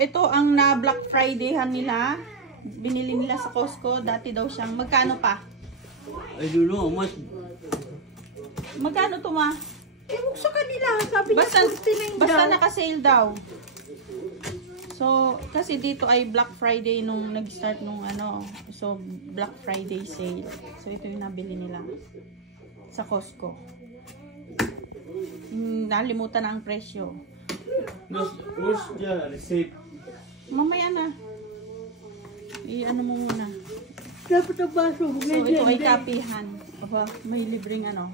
ito ang na Black Friday-han nila. Binili nila sa Costco. Dati daw siyang, magkano pa? I don't know, mas... Magkano to, ma? Ewan sa kanila, sabi niya, Basta naka-sale daw. So, kasi dito ay Black Friday nung nag-start nung ano. So, Black Friday sale. So, ito yung nabili nila sa Costco. Nalimutan na ang presyo. Where's the receipt? Mamaya na. I-ano mo muna. Dapat ang baso. So, ito ay kapihan. Aba, may libreng ano.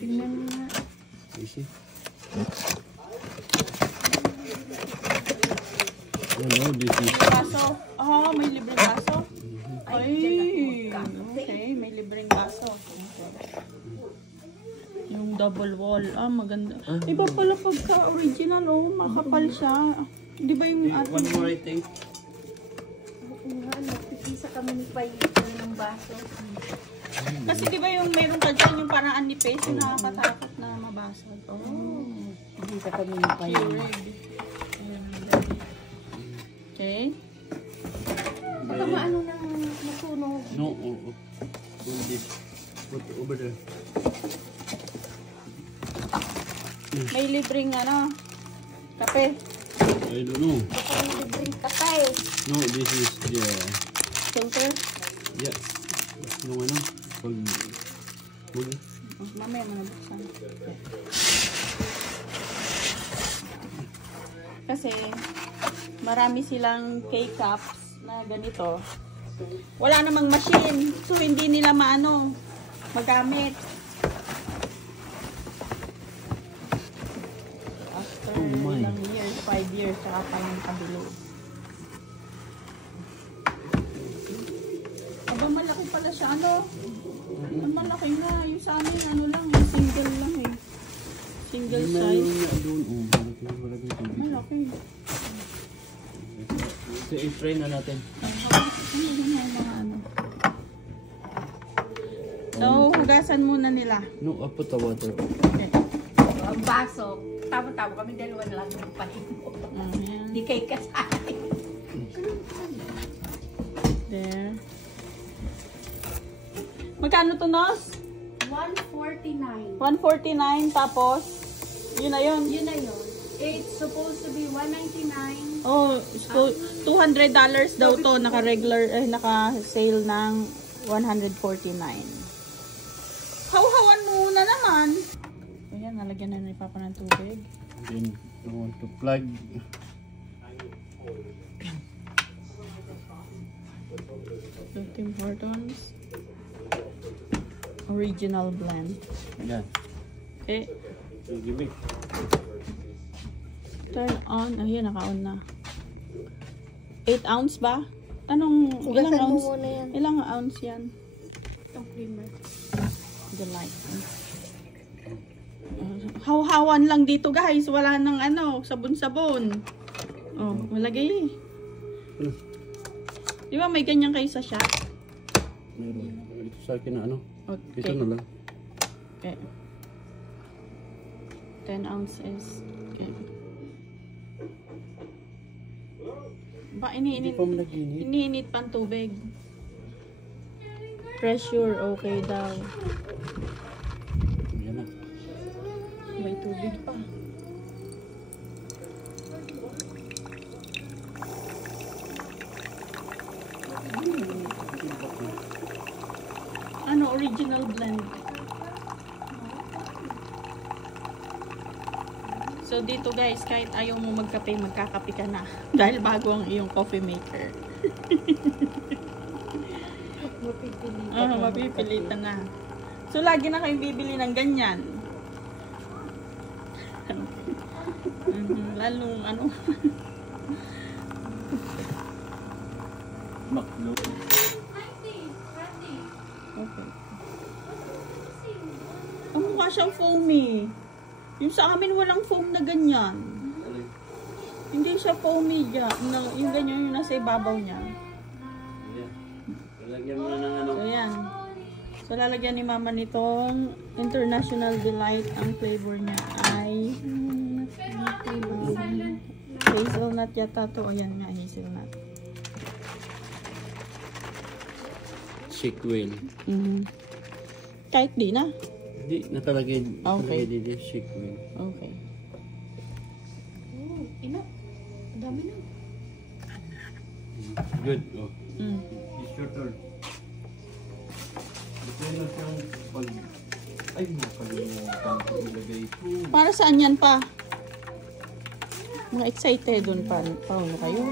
Tingnan mo nga. Easy. Ano, this is... Baso. Oh, may libreng baso. Ay, okay. May libreng baso. Okay. Yung double wall. Ah, maganda. Iba pala pagka original, oh. Makapal siya. Di ba yung ating... One more, I think. Nga, nagpipisa kami ni Pai ng baso. Kasi di ba yung mayroong ka dyan, yung parang anipes, yung nakakatakot na mabasag. Oh. Pipisa kami ni Pai. Okay. Baka maano nang masunog. No, put this. Put over there. May libreng ano, kape. I don't know. Baka may libreng katay. No, this is the... Filter. Yeah. Yung ano? Pag... Muli. Mamaya mo nabuksan. Kasi marami silang K-cups na ganito. Wala namang machine. So hindi nila maano magamit. After ilang years, 5 years, saka pa yung kabilo. Aba, malaki pala siya. Ano? Ang malaki na. Yung sa amin, ano lang, single lang eh. Single size. Malaki. So, i-fry na natin. So, hugasan muna nila. No, I put the water. Okay. So, ang baso. Tama-tama kami dalawa na lang ng palimo. Hindi kayo kasali. There. Magkano to, Nos? 149. 149, tapos, yun na yun. Yun na yun. It's supposed to be 199. Oh, so, $200 daw to, naka-regular, naka-sale ng 149. Haw-hawan muna naman. Ayan, nalagyan na ni Papa ng tubig. Then, you want to plug. So, Tim Hortons. Original blend. Yan. Okay. So, give me. Turn on. Ayan, naka-on na. 8 ounce ba? Anong, ilang Hugasan mo ounce? muna yan. Ilang ounce yan? Itong creamer. Delight. Haw-hawan lang dito, guys. Wala nang ano, sabon-sabon. Oh, malagay. Di ba may ganyan kayo sa shop? Meron. Ito sa akin na ano. Okay. Ito na lang. Okay. 10 ounces. Okay. Ba, Hindi pa malaginit. iniinit pang tubig. Pressure, okay daw. Yan na. May tubig pa. Ano, original blend. So dito guys, kahit ayaw mo magkape, magkakape ka na. Dahil bago ang iyong coffee maker. Mapipilitan na. So lagi na kayong bibili ng ganyan. Lalong ano. Maklo. Okay. Ang mukha siyang foamy. Yung sa amin walang foam na ganyan. Hindi siya foamy dyan. Yung ganyan yung nasa ibabaw niya. Lalagyan mo na ng ano. So yan. So lalagyan ni Mama nitong International Delight. Ang flavor niya ay Hazelnut yata to. O yan nga, hazelnut. Shake-well. Kahit di na. Hindi, natalagay. Okay. Natalagay dito, shake-well. Okay. Oh, ina. Ang dami na. Good. Oh. Mm. It's your turn. Depende na siyang pag... Ay, nakalimutan ko ilagay ito. Para saan yan pa? Mga excited doon pa. Paano kayo?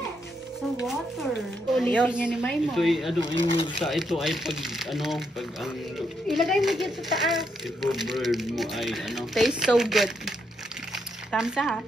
Sa water. Ulitin niya ni Maymon. Ito ay, ano, yung sa ito ay pag, ano, pag ang Ilagay mo dyan sa taas. bird mo ay, ano, Tastes so good. Thumbs up.